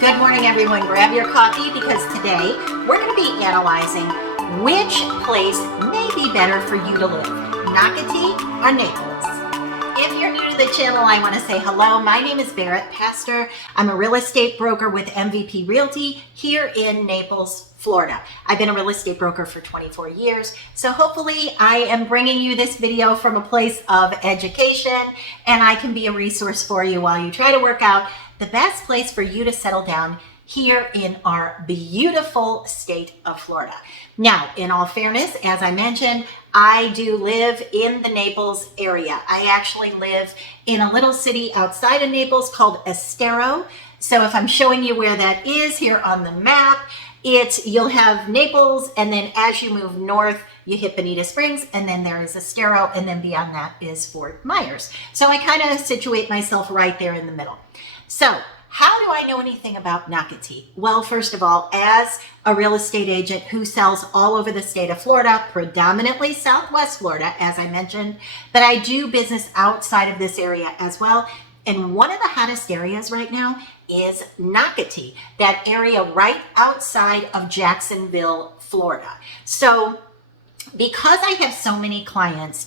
Good morning, everyone. Grab your coffee because today we're going to be analyzing which place may be better for you to live, Nocatee or Naples. If you're new to the channel, I want to say hello. My name is Barrett PAstor. I'm a real estate broker with MVP Realty here in Naples, Florida. I've been a real estate broker for 24 years, so hopefully I am bringing you this video from a place of education and I can be a resource for you while you try to work out the best place for you to settle down here in our beautiful state of Florida. Now, in all fairness, as I mentioned, I do live in the Naples area. I actually live in a little city outside of Naples called Estero. So if I'm showing you where that is here on the map, you'll have Naples, and then as you move north, you hit Bonita Springs, and then there is Estero, and then beyond that is Fort Myers. So I kind of situate myself right there in the middle. So how do I know anything about Nocatee? Well, first of all, as a real estate agent who sells all over the state of Florida, predominantly Southwest Florida, as I mentioned, but I do business outside of this area as well. And one of the hottest areas right now is Nocatee, that area right outside of Jacksonville, Florida. So because I have so many clients,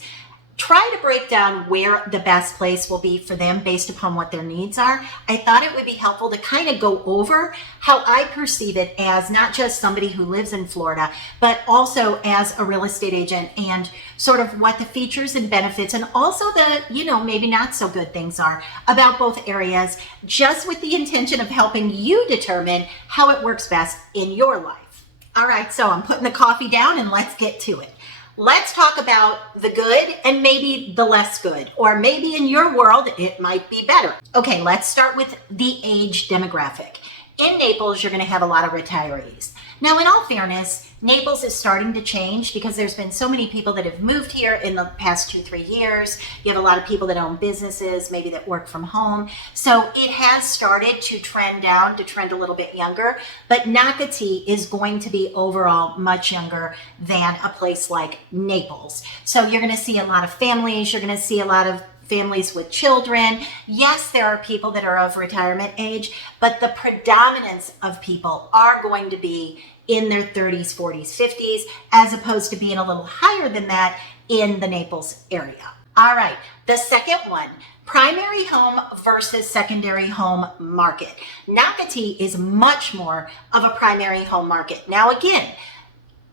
try to break down where the best place will be for them based upon what their needs are. I thought it would be helpful to kind of go over how I perceive it as not just somebody who lives in Florida, but also as a real estate agent, and sort of what the features and benefits and also the, maybe not so good things are about both areas, just with the intention of helping you determine how it works best in your life. All right, so I'm putting the coffee down and let's get to it. Let's talk about the good and maybe the less good, or maybe in your world, it might be better. Okay, let's start with the age demographic. In Naples, you're going to have a lot of retirees. Now, in all fairness, Naples is starting to change because there's been so many people that have moved here in the past 2-3 years. You have a lot of people that own businesses, maybe that work from home. So it has started to trend down, to trend a little bit younger. But Nocatee is going to be overall much younger than a place like Naples. So you're going to see a lot of families. You're going to see a lot of families with children. Yes, there are people that are of retirement age, but the predominance of people are going to be in their 30s, 40s, 50s, as opposed to being a little higher than that in the Naples area. All right, the second one, primary home versus secondary home market. Nocatee is much more of a primary home market. Now again,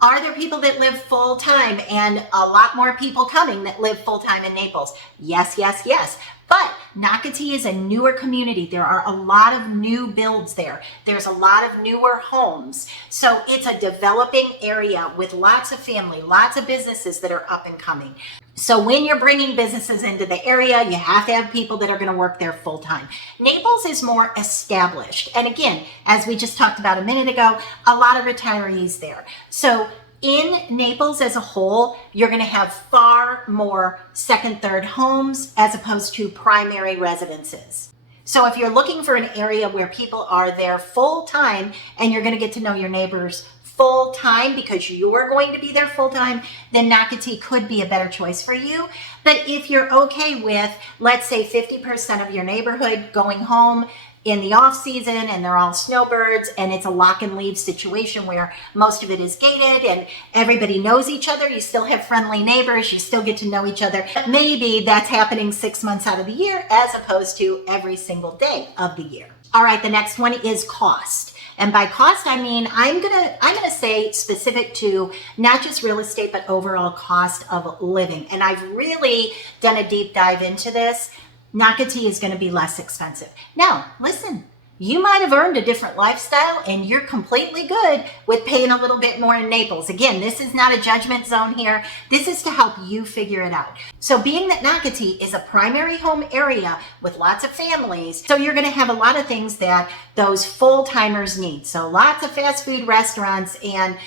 are there people that live full-time and a lot more people coming that live full-time in Naples? Yes, yes, yes. But Nocatee is a newer community. There are a lot of new builds there. There's a lot of newer homes. So it's a developing area with lots of family, lots of businesses that are up and coming. So when you're bringing businesses into the area, you have to have people that are going to work there full time. Naples is more established. And again, as we just talked about a minute ago, a lot of retirees there. So in Naples as a whole, you're going to have far more second, third homes as opposed to primary residences. So if you're looking for an area where people are there full time and you're going to get to know your neighbors full time because you're going to be there full time, then Nocatee could be a better choice for you. But if you're okay with, let's say 50% of your neighborhood going home in the off season and they're all snowbirds and it's a lock and leave situation where most of it is gated and everybody knows each other, you still have friendly neighbors, you still get to know each other. Maybe that's happening 6 months out of the year as opposed to every single day of the year. All right, the next one is cost. And by cost, I mean, I'm gonna say specific to not just real estate, but overall cost of living. And I've really done a deep dive into this. Nocatee is going to be less expensive. Now, listen, you might have earned a different lifestyle and you're completely good with paying a little bit more in Naples. Again, this is not a judgment zone here. This is to help you figure it out. So being that Nocatee is a primary home area with lots of families, so you're going to have a lot of things that those full-timers need. So lots of fast food restaurants and,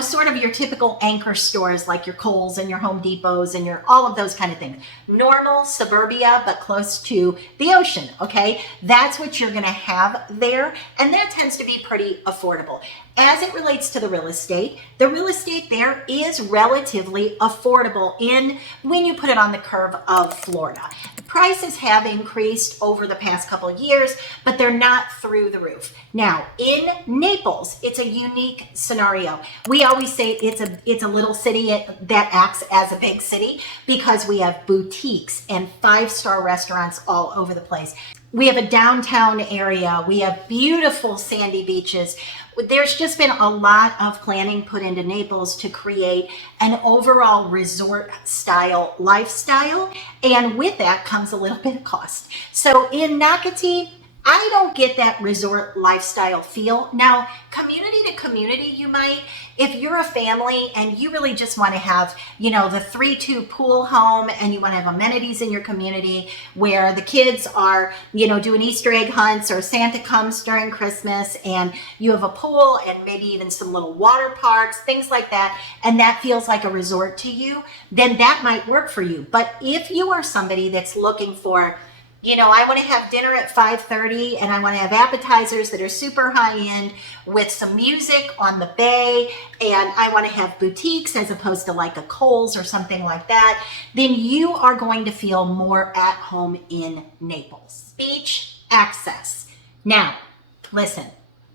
sort of your typical anchor stores like your Kohl's and your Home Depots and your all of those kind of things. Normal suburbia, but close to the ocean, okay? That's what you're gonna have there, and that tends to be pretty affordable. As it relates to the real estate there is relatively affordable when you put it on the curve of Florida. Prices have increased over the past couple of years, but they're not through the roof. Now, in Naples, it's a unique scenario. We always say it's a little city that acts as a big city because we have boutiques and 5-star restaurants all over the place. We have a downtown area. We have beautiful sandy beaches. There's just been a lot of planning put into Naples to create an overall resort style lifestyle. And with that comes a little bit of cost. So in Nocatee, I don't get that resort lifestyle feel. Now, community to community, you might, if you're a family and you really just want to have, the 3-2 pool home and you want to have amenities in your community where the kids are, doing Easter egg hunts or Santa comes during Christmas and you have a pool and maybe even some little water parks, things like that, and that feels like a resort to you, then that might work for you. But if you are somebody that's looking for, I want to have dinner at 5:30 and I want to have appetizers that are super high end with some music on the bay, and I want to have boutiques as opposed to like a Kohl's or something like that, then you are going to feel more at home in Naples. Beach access. Now, listen,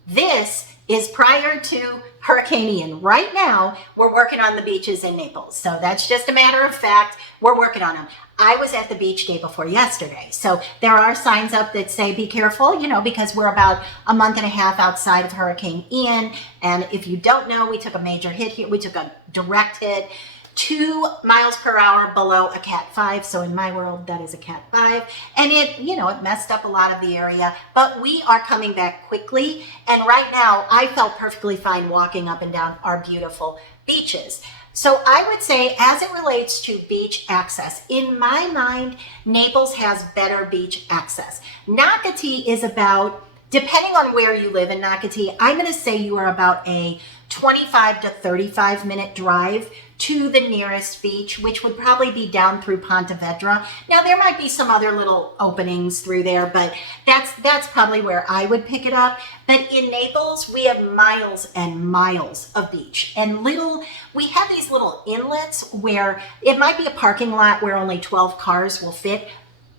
this is prior to Hurricane Ian. Right now, we're working on the beaches in Naples. So that's just a matter of fact. We're working on them. I was at the beach day before yesterday. So there are signs up that say, be careful, because we're about a month and a half outside of Hurricane Ian. And if you don't know, we took a major hit here. We took a direct hit, 2 miles per hour below a Cat 5. So in my world, that is a Cat 5. And it messed up a lot of the area, but we are coming back quickly. And right now I felt perfectly fine walking up and down our beautiful beaches. So I would say, as it relates to beach access, in my mind, Naples has better beach access. Nocatee is about, depending on where you live in Nocatee, I'm going to say you are about a 25 to 35 minute drive to the nearest beach, which would probably be down through Ponte Vedra. Now, there might be some other little openings through there, but that's probably where I would pick it up. But in Naples, we have miles and miles of beach, and we have these little inlets where it might be a parking lot where only 12 cars will fit,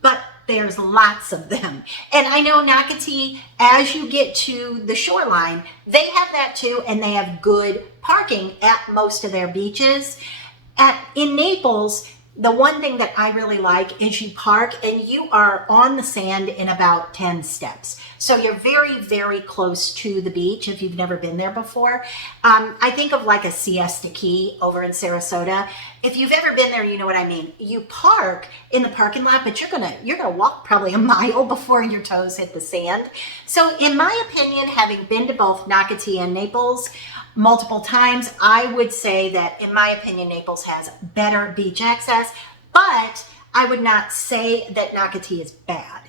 but there's lots of them. And I know Nocatee, as you get to the shoreline, they have that too, and they have good parking at most of their beaches. In Naples, the one thing that I really like is you park and you are on the sand in about 10 steps. So you're very, very close to the beach if you've never been there before. I think of like a Siesta Key over in Sarasota. If you've ever been there, you know what I mean. You park in the parking lot, but you're gonna walk probably a mile before your toes hit the sand. So in my opinion, having been to both Nocatee and Naples multiple times, I would say that in my opinion, Naples has better beach access, but I would not say that Nocatee is bad.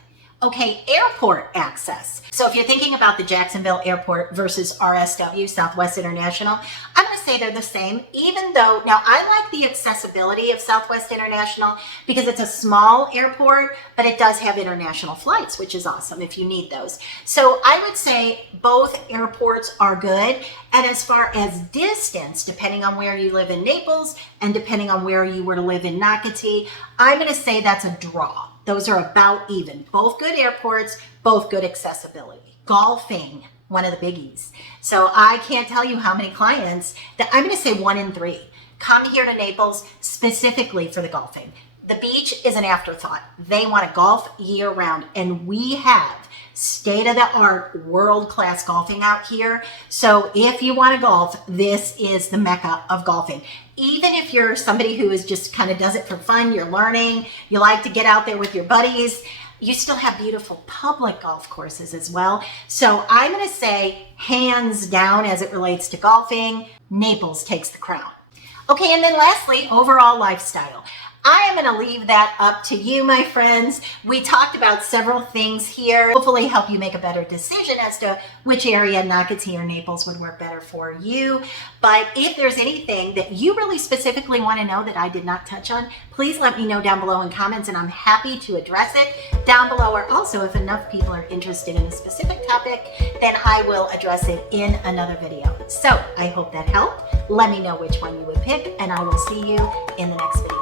Okay, airport access. So if you're thinking about the Jacksonville Airport versus RSW, Southwest International, I'm going to say they're the same, even though, now I like the accessibility of Southwest International because it's a small airport, but it does have international flights, which is awesome if you need those. So I would say both airports are good. And as far as distance, depending on where you live in Naples and depending on where you were to live in Nocatee, I'm going to say that's a draw. Those are about even. Both good airports, both good accessibility. Golfing, one of the biggies. So I can't tell you how many clients that I'm going to say 1 in 3 come here to Naples specifically for the golfing. The beach is an afterthought. They want to golf year round, and we have state-of-the-art world-class golfing out here. So if you want to golf, this is the mecca of golfing. Even if you're somebody who is just kind of does it for fun, you're learning, you like to get out there with your buddies, you still have beautiful public golf courses as well. So I'm going to say hands down as it relates to golfing, Naples takes the crown. Okay, and then lastly, overall lifestyle. I am going to leave that up to you, my friends. We talked about several things here, hopefully help you make a better decision as to which area, Nocatee or Naples, would work better for you. But if there's anything that you really specifically want to know that I did not touch on, please let me know down below in comments, and I'm happy to address it down below. Or also, if enough people are interested in a specific topic, then I will address it in another video. So I hope that helped. Let me know which one you would pick, and I will see you in the next video.